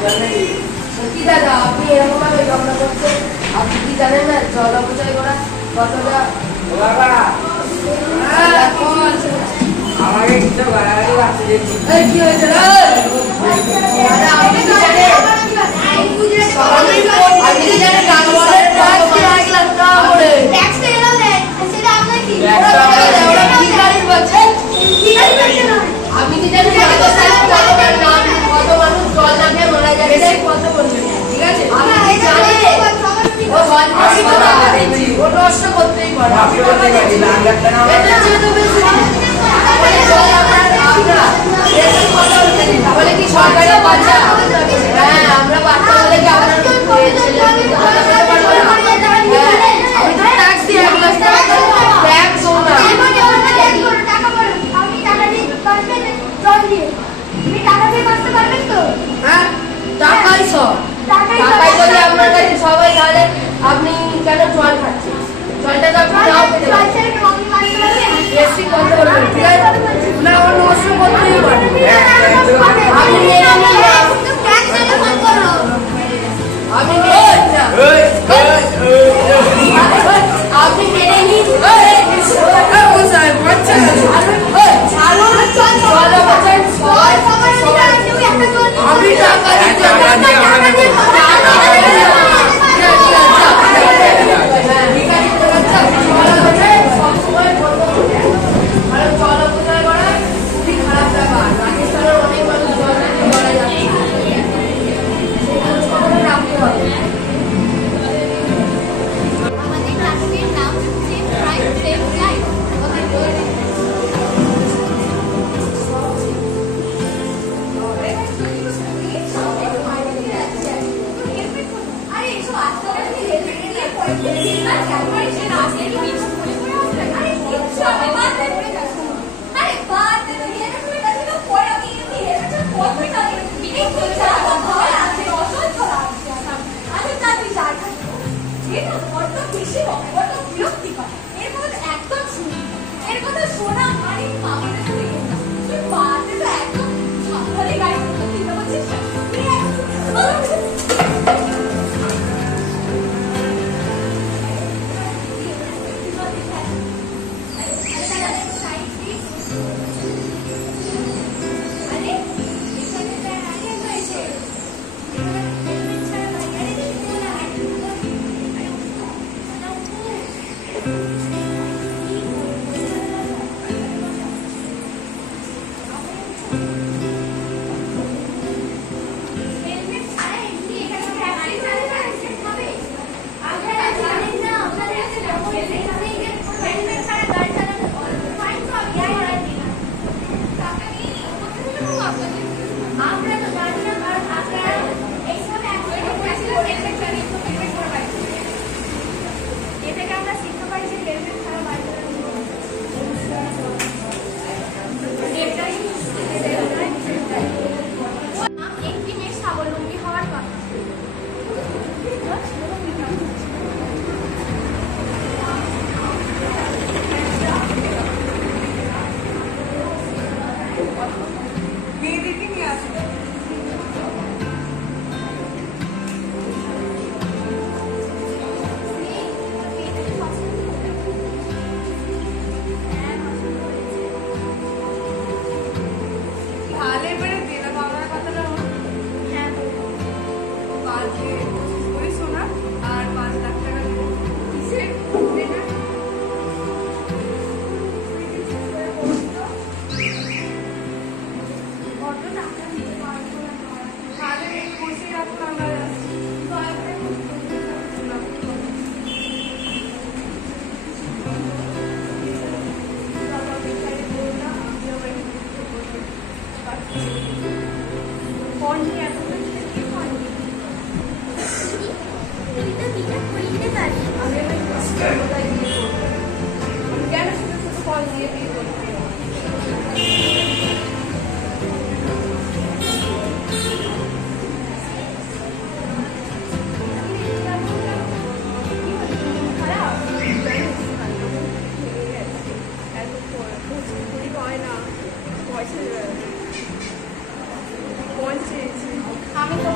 সত্যি দাদা আপনি এরকম ভাবে ঝগড়া করছেন, আপনি কি জানেন না জল অপচয় করা কতটা? আমাকে কিছু গাড়ি আসছে কি হয়েছে আপনি কি জানেন আপনি কি জানেন কাগজের ট্যাক্স 1 লাখ টাকা করে ট্যাক্স তো এলো দেন সেটা আপনার কি কি গাড়ি বলছেন আপনি কি জানেন কত মানুষ জল না খেয়ে মারা যাচ্ছে কত বলছেন ঠিক আছে আপনি কি জানেন ও ও নষ্ট করতেই পারে আপনি করতে পারি না লাগতে না এটা যেহেতু বেশি জল আপনার তাহলে কি সরকারি বাচ্চা হ্যাঁ আমরা বাচ্চা বলে কি আপনার আমি তো ট্যাক্স দিয়ে 1 লাখ টাকা ট্যাক্স ও না আপনি টাকা দিয়ে বাঁচবেন জল দিয়ে আপনি টাকা দিয়ে বাঁচতে পারবেন তো হ্যাঁ টাকাই সব টাকাই যদি আপনার কাছে সবাই তাহলে আপনি কেন জল খাচ্ছেন জলটা তো আপনি নাও খেতে পারেন বেশি কথা বলবেন ঠিক আছে না ও নষ্ট করতেই পারে আপনি মেনে নিন আপনি আপনি মেনে নিন আমি টাকা আমি তো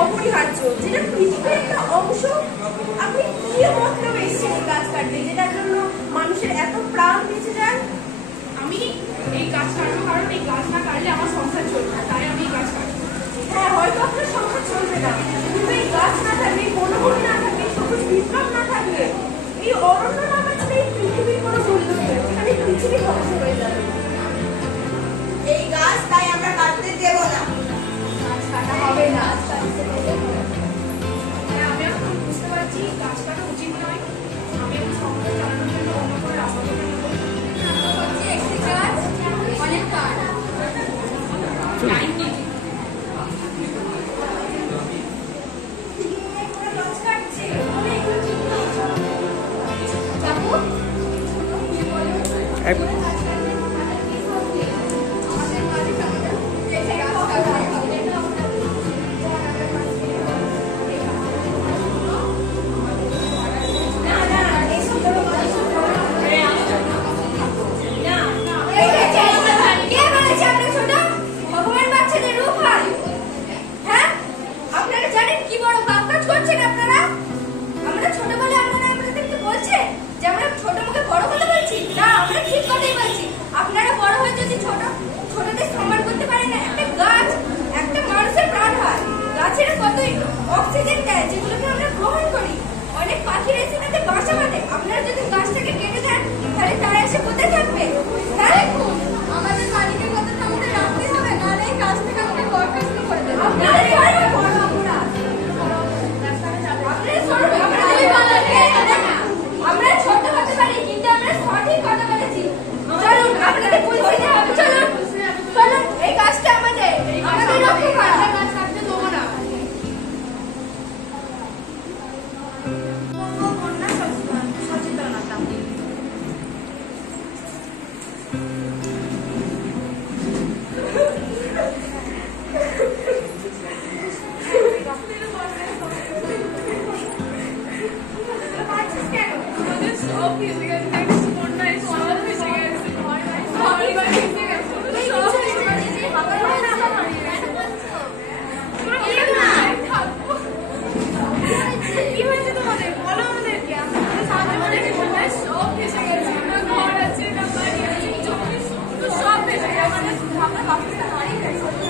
অপরিহার্য, যেটা পৃথিবীর একটা অংশ। আপনি কি মতলব এসেছেন এই গাছ কাটতে, যেটার জন্য মানুষের এত প্রাণ বেঁচে যায়? আমি এই গাছ কাটবো কারণ এই গাছ না কাটলে আমার সংসার চলবে না, তাই আমি এই গাছ কাটবো। হ্যাঁ, হয়তো আপনার সংসার চলবে না, কিন্তু এই গাছ না থাকলে, বনভূমি না থাকলে, সবুজ বিপ্লব না থাকলে, এই অরণ্য না থাকলে এই পৃথিবীর কোনো মূল্য নেই, খালি পৃথিবী ধ্বংস হয়ে যাবে। এই গাছ তাই আমরা কাটতে দেব না। গাছ কাটা হবে না। হ্যাঁ, আমি এখন বুঝতে পারছি গাছ কাটা উচিত নয়। আমি এখন সংসার চালানোর জন্য অন্য কোনো রাস্তা করে নেবো। একটি গাছ অনেক কাঠ। টাইম নেই। অক্সিজেন দেয়, যেগুলোকে আমরা গ্রহণ করি। অনেক পাখির এসে তাতে বাসা বাঁধে। আপনারা যদি গাছটাকে কেটে দেন, তাহলে তারা এসে কোথায় থাকবে? দেখুন, আমাদের মালিকের কথা তো আমাদের রাখতে হবে, নাহলে এই গাছ থেকে আমাদের বরখাস্ত করে দেবে। আপনাদের ঘরে বড় অপরাধ। আমরা ছোট হতে পারি, কিন্তু আমরা সঠিক কথা বলেছি। চলুন, আপনাদের পরিচয় দিতে হবে। চলুন চলুন, এই গাছটা আমাদের রক্ষা করা। গাছ কাটতে দেবো না। সচেতনতা। আমাদের সব ভেসে গেছে, বন্যায় সব ভেসে গেছে, ঘর বাড়ি ভেসে গেছে, সব ভেসে গেছে। কি হয়েছে তোমাদের? বলো আমাদেরকে। আমাদের বন্যায় সব ভেসে গেছে, না ঘর আছে, না বাড়ি আছে, জমি সব ভেসে গেছে। আমরা বাচ্চাটা হারিয়ে গেছি।